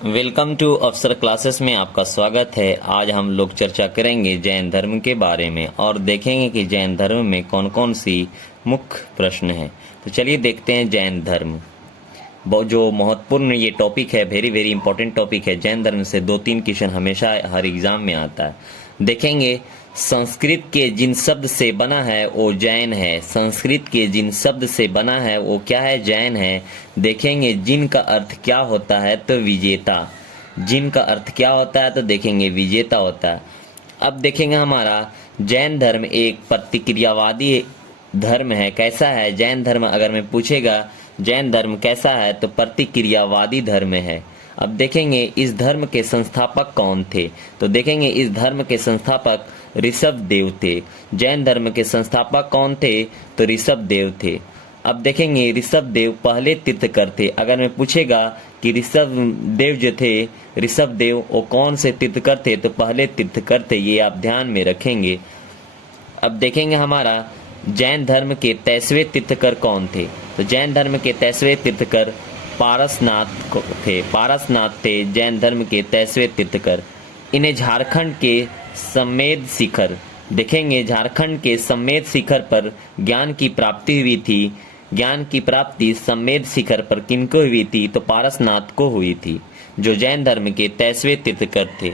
Welcome to अफसर classes में आपका स्वागत है। आज हम लोग चर्चा करेंगे जैन धर्म के बारे में और देखेंगे कि जैन धर्म में कौन कौन सी मुख्य प्रश्न हैं। तो चलिए देखते हैं जैन धर्म। जो महत्वपूर्ण ये टॉपिक है, वेरी वेरी इंपॉर्टेंट टॉपिक है। जैन धर्म से 2-3 क्वेश्चन हमेशा हर एग्जाम में आता है। देखेंगे संस्कृत के जिन शब्द से बना है वो जैन है। संस्कृत के जिन शब्द से बना है वो क्या है? जैन है। देखेंगे जिन का अर्थ क्या होता है, तो विजेता। जिन का अर्थ क्या होता है, तो देखेंगे विजेता होता है। अब देखेंगे हमारा जैन धर्म एक प्रतिक्रियावादी धर्म है। कैसा है जैन धर्म? अगर मैं पूछेगा जैन धर्म कैसा है, तो प्रतिक्रियावादी धर्म है। अब देखेंगे इस धर्म के संस्थापक कौन थे, तो देखेंगे इस धर्म के संस्थापक ऋषभ देव थे। जैन धर्म के संस्थापक कौन थे, तो ऋषभ देव थे। अब देखेंगे ऋषभ देव पहले तीर्थकर थे। अगर मैं पूछेगा कि ऋषभ देव जो थे, ऋषभ देव वो कौन से तीर्थकर थे, तो पहले तीर्थकर थे। ये आप ध्यान में रखेंगे। अब देखेंगे हमारा जैन धर्म के 23वें तीर्थकर कौन थे, तो जैन धर्म के 23वें तीर्थकर पारसनाथ थे। पारसनाथ थे जैन धर्म के 23वें तीर्थकर। इन्हें झारखंड के समेध शिखर, देखेंगे झारखंड के समेध शिखर पर ज्ञान की प्राप्ति हुई थी। ज्ञान की प्राप्ति समेध शिखर पर किनको हुई थी, तो पारसनाथ को हुई थी, जो जैन धर्म के 23वें तीर्थकर थे।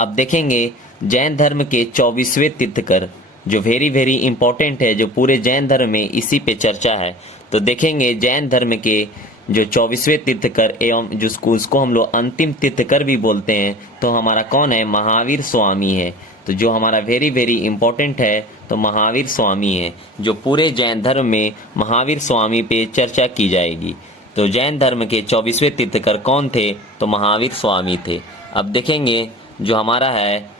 अब देखेंगे जैन धर्म के 24वें तीर्थकर, जो वेरी वेरी इंपॉर्टेंट है, जो पूरे जैन धर्म में इसी पे चर्चा है। तो देखेंगे जैन धर्म के जो 24वें तीर्थकर एवं जिसको उसको हम लोग अंतिम तीर्थकर भी बोलते हैं, तो हमारा कौन है? महावीर स्वामी है। तो जो हमारा वेरी वेरी इंपॉर्टेंट है, तो महावीर स्वामी है। जो पूरे जैन धर्म में महावीर स्वामी पे चर्चा की जाएगी। तो जैन धर्म के 24वें तीर्थकर कौन थे, तो महावीर स्वामी थे। अब देखेंगे जो हमारा है,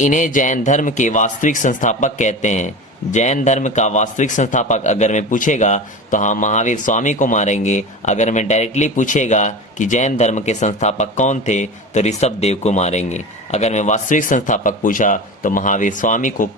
इन्हें जैन धर्म के वास्तविक संस्थापक कहते हैं। जैन धर्म का वास्तविक संस्थापक अगर मैं पूछेगा तो हम महावीर स्वामी को मारेंगे। अगर मैं डायरेक्टली पूछेगा कि जैन धर्म के संस्थापक कौन थे, तो ऋषभ देव को मारेंगे। अगर मैं वास्तविक संस्थापक पूछा तो महावीर स्वामी को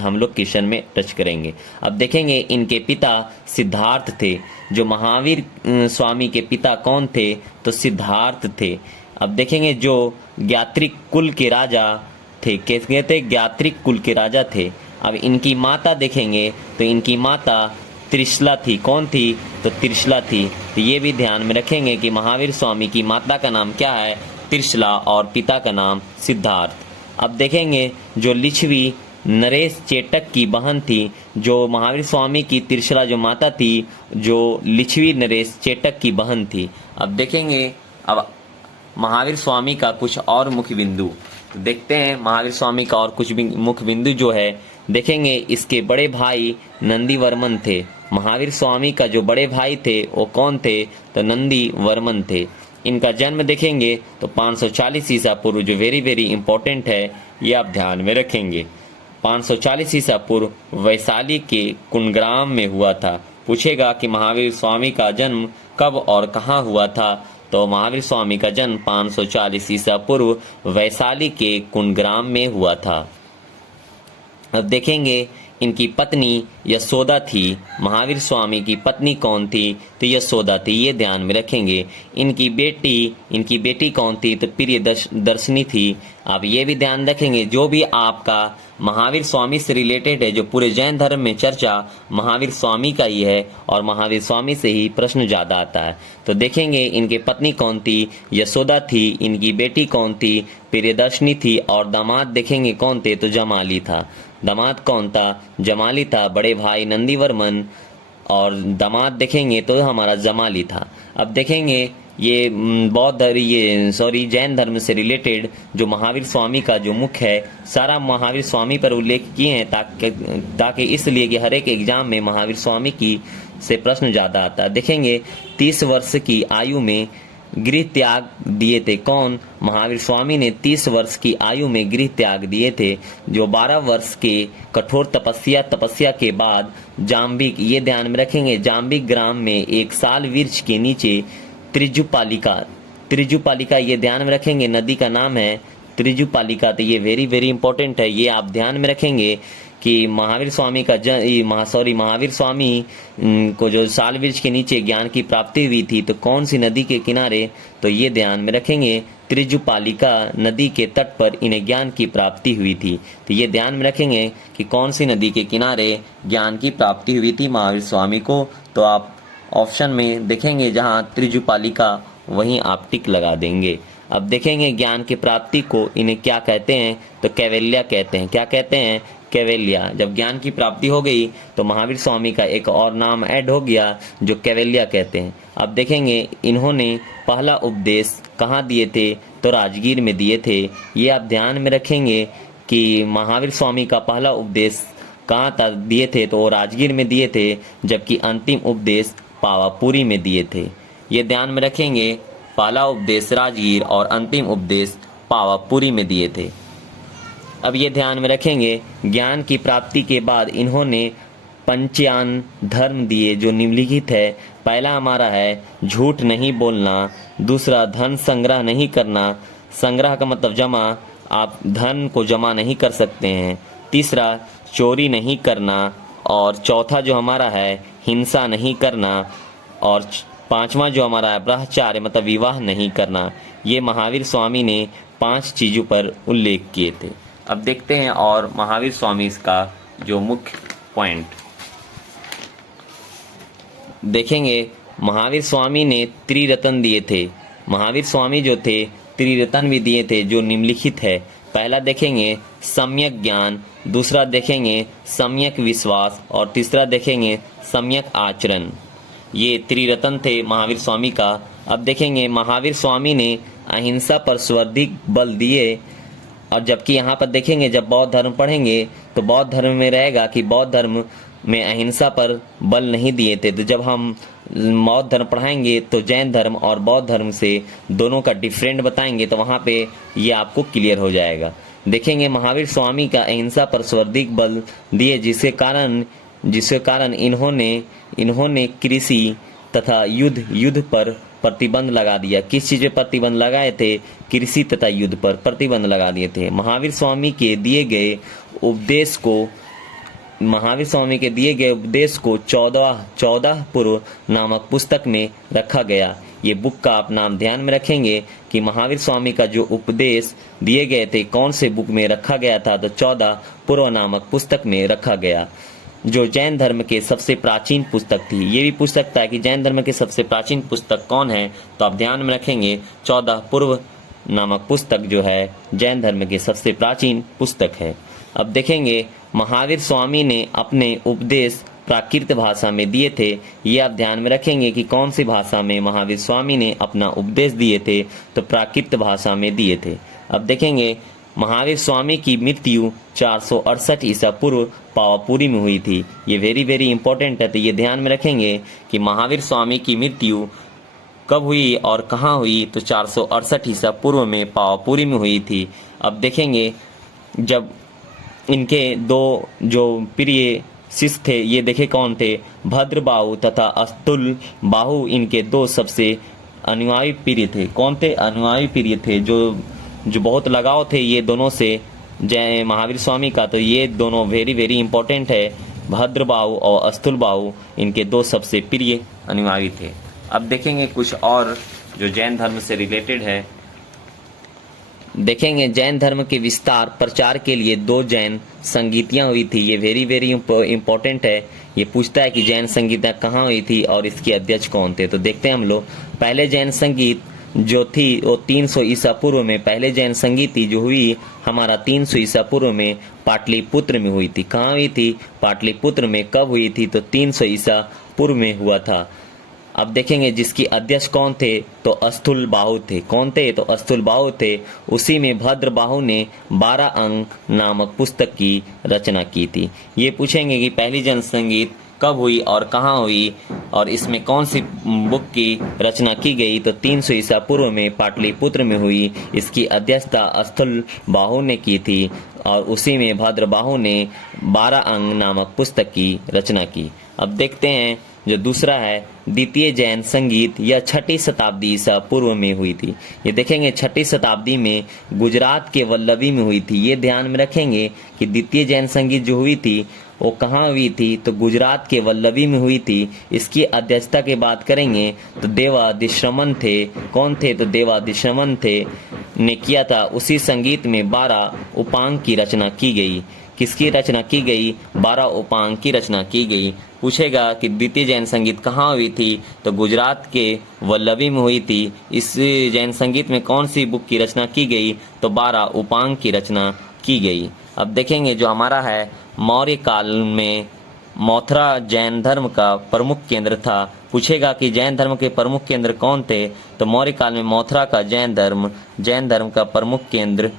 हम लोग क्वेश्चन में टच करेंगे। अब देखेंगे इनके पिता सिद्धार्थ थे। जो महावीर स्वामी के पिता कौन थे, तो सिद्धार्थ थे। अब देखेंगे जो ज्ञात्रिक कुल के राजा थे, कैसे थे? ज्ञात्रिक कुल के राजा थे। अब इनकी माता देखेंगे तो इनकी माता त्रिशला थी। कौन थी? तो त्रिशला थी। तो ये भी ध्यान में रखेंगे कि महावीर स्वामी की माता का नाम क्या है? त्रिशला, और पिता का नाम सिद्धार्थ। अब देखेंगे जो लिच्छवी नरेश चेटक की बहन थी, जो महावीर स्वामी की त्रिशला जो माता थी, जो लिच्छवी नरेश चेटक की बहन थी। अब देखेंगे अब महावीर स्वामी का कुछ और मुख्य बिंदु तो देखते हैं। महावीर स्वामी का और कुछ भी मुख्य बिंदु जो है, देखेंगे इसके बड़े भाई नंदी वर्मन थे। महावीर स्वामी का जो बड़े भाई थे वो कौन थे, तो नंदी वर्मन थे। इनका जन्म देखेंगे तो 540 ईसा पूर्व, जो वेरी वेरी इंपॉर्टेंट है, ये आप ध्यान में रखेंगे। 540 ईसा पूर्व वैशाली के कुंडग्राम में हुआ था। पूछेगा कि महावीर स्वामी का जन्म कब और कहाँ हुआ था, तो महावीर स्वामी का जन्म 540 ईसा पूर्व वैशाली के कुंडग्राम में हुआ था। अब देखेंगे इनकी पत्नी यशोदा थी। महावीर स्वामी की पत्नी कौन थी, तो यशोदा थी। ये ध्यान में रखेंगे। इनकी बेटी कौन थी, तो प्रिय दर्शनी थी। आप ये भी ध्यान रखेंगे, जो भी आपका महावीर स्वामी से रिलेटेड है, जो पूरे जैन धर्म में चर्चा महावीर स्वामी का ही है, और महावीर स्वामी से ही प्रश्न ज्यादा आता है। तो देखेंगे इनके पत्नी कौन थी, यशोदा थी। इनकी बेटी कौन थी, प्रियदर्शनी थी। और दामाद देखेंगे कौन थे, तो जमाली था। दामाद कौन था, जमाली था। बड़े भाई नंदीवर्मन, और दामाद देखेंगे तो हमारा जमाली था। अब देखेंगे ये जैन धर्म से रिलेटेड जो महावीर स्वामी का जो मुख्य है, सारा महावीर स्वामी पर उल्लेख किए हैं, ताकि इसलिए कि हर एक एग्जाम में महावीर स्वामी की से प्रश्न ज्यादा आता है। देखेंगे 30 वर्ष की आयु में गृह त्याग दिए थे। कौन? महावीर स्वामी ने 30 वर्ष की आयु में गृह त्याग दिए थे। जो 12 वर्ष के कठोर तपस्या के बाद जाम्बिक, ये ध्यान में रखेंगे, जाम्बिक ग्राम में एक साल वृक्ष के नीचे त्रिजुपालिका, ये ध्यान में रखेंगे, नदी का नाम है त्रिजुपालिका। तो ये वेरी वेरी इंपॉर्टेंट है, ये आप ध्यान में रखेंगे कि महावीर स्वामी का महावीर स्वामी को जो साल वृक्ष के नीचे ज्ञान की प्राप्ति हुई थी तो कौन सी नदी के किनारे, तो ये ध्यान में रखेंगे त्रिजुपालिका नदी के तट पर इन्हें ज्ञान की प्राप्ति हुई थी। तो ये ध्यान में रखेंगे कि कौन सी नदी के किनारे ज्ञान की प्राप्ति हुई थी महावीर स्वामी को। तो आप ऑप्शन में देखेंगे जहाँ त्रिजुपालिका, वहीं आप टिक लगा देंगे। अब देखेंगे ज्ञान की प्राप्ति को इन्हें क्या कहते हैं, तो कैवल्य कहते हैं। क्या कहते हैं? कैवल्य। जब ज्ञान की प्राप्ति हो गई तो महावीर स्वामी का एक और नाम ऐड हो गया जो कैवल्य कहते हैं। अब देखेंगे इन्होंने पहला उपदेश कहाँ दिए थे, तो राजगीर में दिए थे। ये आप ध्यान में रखेंगे कि महावीर स्वामी का पहला उपदेश कहाँ तक दिए थे, तो वो राजगीर में दिए थे, जबकि अंतिम उपदेश पावापुरी में दिए थे। ये ध्यान में रखेंगे, पहला उपदेश राजगीर और अंतिम उपदेश पावापुरी में दिए थे। अब ये ध्यान में रखेंगे ज्ञान की प्राप्ति के बाद इन्होंने पंचान धर्म दिए जो निम्नलिखित है। पहला हमारा है झूठ नहीं बोलना, दूसरा धन संग्रह नहीं करना, संग्रह का मतलब जमा, आप धन को जमा नहीं कर सकते हैं। तीसरा चोरी नहीं करना, और चौथा जो हमारा है हिंसा नहीं करना, और पांचवा जो हमारा है ब्रह्मचार्य मतलब विवाह नहीं करना। ये महावीर स्वामी ने 5 चीज़ों पर उल्लेख किए थे। अब देखते हैं और महावीर स्वामी इसका जो मुख्य पॉइंट देखेंगे। महावीर स्वामी ने त्रिरत्न दिए थे। महावीर स्वामी जो थे त्रिरत्न भी दिए थे जो निम्नलिखित है। पहला देखेंगे सम्यक ज्ञान, दूसरा देखेंगे सम्यक विश्वास, और तीसरा देखेंगे सम्यक आचरण। ये त्रिरत्न थे महावीर स्वामी का। अब देखेंगे महावीर स्वामी ने अहिंसा पर सर्वाधिक बल दिए, और जबकि यहाँ पर देखेंगे जब बौद्ध धर्म पढ़ेंगे तो बौद्ध धर्म में रहेगा कि बौद्ध धर्म में अहिंसा पर बल नहीं दिए थे। तो जब हम बौद्ध धर्म पढ़ाएंगे तो जैन धर्म और बौद्ध धर्म से दोनों का डिफरेंट बताएंगे, तो वहाँ पे ये आपको क्लियर हो जाएगा। देखेंगे महावीर स्वामी का अहिंसा पर सर्वाधिक बल दिए, जिसके कारण इन्होंने कृषि तथा युद्ध पर प्रतिबंध लगा दिया। किस चीज़ पे प्रतिबंध लगाए थे? कृषि तथा युद्ध पर प्रतिबंध लगा दिए थे। महावीर स्वामी के दिए गए उपदेश को 14 पूर्व नामक पुस्तक में रखा गया। ये बुक का आप नाम ध्यान में रखेंगे कि महावीर स्वामी का जो उपदेश दिए गए थे कौन से बुक में रखा गया था, तो 14 पूर्व नामक पुस्तक में रखा गया, जो जैन धर्म के सबसे प्राचीन पुस्तक थी। ये भी पूछ सकता है कि जैन धर्म के सबसे प्राचीन पुस्तक कौन है, तो आप ध्यान में रखेंगे 14 पूर्व नामक पुस्तक जो है जैन धर्म के सबसे प्राचीन पुस्तक है। अब देखेंगे महावीर स्वामी ने अपने उपदेश प्राकृत भाषा में दिए थे। ये आप ध्यान में रखेंगे कि कौन सी भाषा में महावीर स्वामी ने अपना उपदेश दिए थे, तो प्राकृत भाषा में दिए थे। अब देखेंगे महावीर स्वामी की मृत्यु 468 ईसा पूर्व पावापुरी में हुई थी। ये वेरी इंपॉर्टेंट है, तो ये ध्यान में रखेंगे कि महावीर स्वामी की मृत्यु कब हुई और कहाँ हुई, तो 468 ईसा पूर्व में पावापुरी में हुई थी। अब देखेंगे जब इनके 2 जो प्रिय शिष्य थे, ये देखे कौन थे, भद्रबाहु तथा अस्तुल बाहु, इनके 2 सबसे अनुयायी प्रिय थे। कौन थे? अनुयायी प्रिय थे, जो बहुत लगाव थे ये दोनों से जय महावीर स्वामी का। तो ये दोनों वेरी इंपॉर्टेंट है, भद्रबाहु और अस्तुलबाहु, इनके 2 सबसे प्रिय अनुयायी थे। अब देखेंगे कुछ और जो जैन धर्म से रिलेटेड है। देखेंगे जैन धर्म के विस्तार प्रचार के लिए 2 जैन संगीतियाँ हुई थी। ये वेरी इंपॉर्टेंट है। ये पूछता है कि जैन संगीतियाँ कहाँ हुई थी और इसके अध्यक्ष कौन थे। तो देखते हैं हम लोग। पहले जैन संगीत जो थी वो 300 ईसा पूर्व में, पहले जैन संगीति जो हुई हमारा 300 ईसा पूर्व में पाटलिपुत्र में हुई थी। कहाँ हुई थी? पाटलिपुत्र में। कब हुई थी? तो 300 ईसा पूर्व में हुआ था। अब देखेंगे जिसकी अध्यक्ष कौन थे, तो अस्तुल बाहु थे। कौन थे? तो अस्तुल बाहु थे। उसी में भद्र बाहु ने 12 अंक नामक पुस्तक की रचना की थी। ये पूछेंगे कि पहली जैन संगीत कब हुई और कहाँ हुई और इसमें कौन सी बुक की रचना की गई, तो 300 ईसा पूर्व में पाटलिपुत्र में हुई। इसकी अध्यक्षता अस्तुल बाहु ने की थी और उसी में भद्र बाहु ने 12 अंक नामक पुस्तक की रचना की। अब देखते हैं जो दूसरा है द्वितीय जैन संगीत यह 6ठी शताब्दी ईसा पूर्व में हुई थी। ये देखेंगे 6ठी शताब्दी में गुजरात के वल्लभी में हुई थी। ये ध्यान में रखेंगे कि द्वितीय जैन संगीत जो हुई थी वो कहाँ हुई थी, तो गुजरात के वल्लभी में हुई थी। इसकी अध्यक्षता की बात करेंगे तो देवादिश्रमन थे। कौन थे, तो देवादिश्रमन थे ने किया था। उसी संगीत में 12 उपांग की रचना की गई। किसकी रचना की गई, 12 उपांग की रचना की गई। पूछेगा कि द्वितीय जैन संगीत कहाँ हुई थी, तो गुजरात के वल्लभी में हुई थी। इस जैन संगीत में कौन सी बुक की रचना की गई, तो 12 उपांग की रचना की गई। अब देखेंगे जो हमारा है मौर्य काल में मथुरा जैन धर्म का प्रमुख केंद्र था। पूछेगा कि जैन धर्म के प्रमुख केंद्र कौन थे, तो मौर्य काल में मथुरा का जैन धर्म का प्रमुख केंद्र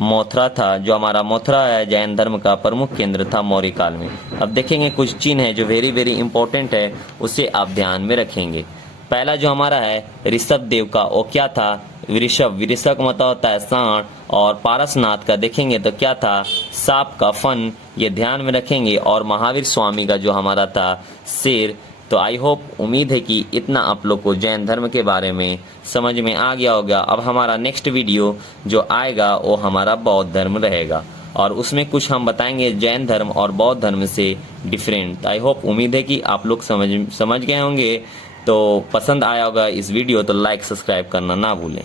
मथुरा था। जो हमारा मथुरा है जैन धर्म का प्रमुख केंद्र था मौर्य काल में। अब देखेंगे कुछ चिन्ह है जो वेरी वेरी इंपॉर्टेंट है, उसे आप ध्यान में रखेंगे। पहला जो हमारा है ऋषभ देव का, वो क्या था, वृषभ का मतलब होता है सांड, और पारसनाथ का देखेंगे तो क्या था, सांप का फन, ये ध्यान में रखेंगे। और महावीर स्वामी का जो हमारा था शेर। तो आई होप, उम्मीद है कि इतना आप लोग को जैन धर्म के बारे में समझ में आ गया होगा। अब हमारा नेक्स्ट वीडियो जो आएगा वो हमारा बौद्ध धर्म रहेगा, और उसमें कुछ हम बताएंगे जैन धर्म और बौद्ध धर्म से डिफरेंट। आई होप, उम्मीद है कि आप लोग समझ गए होंगे। तो पसंद आया होगा इस वीडियो तो लाइक सब्सक्राइब करना ना भूलें।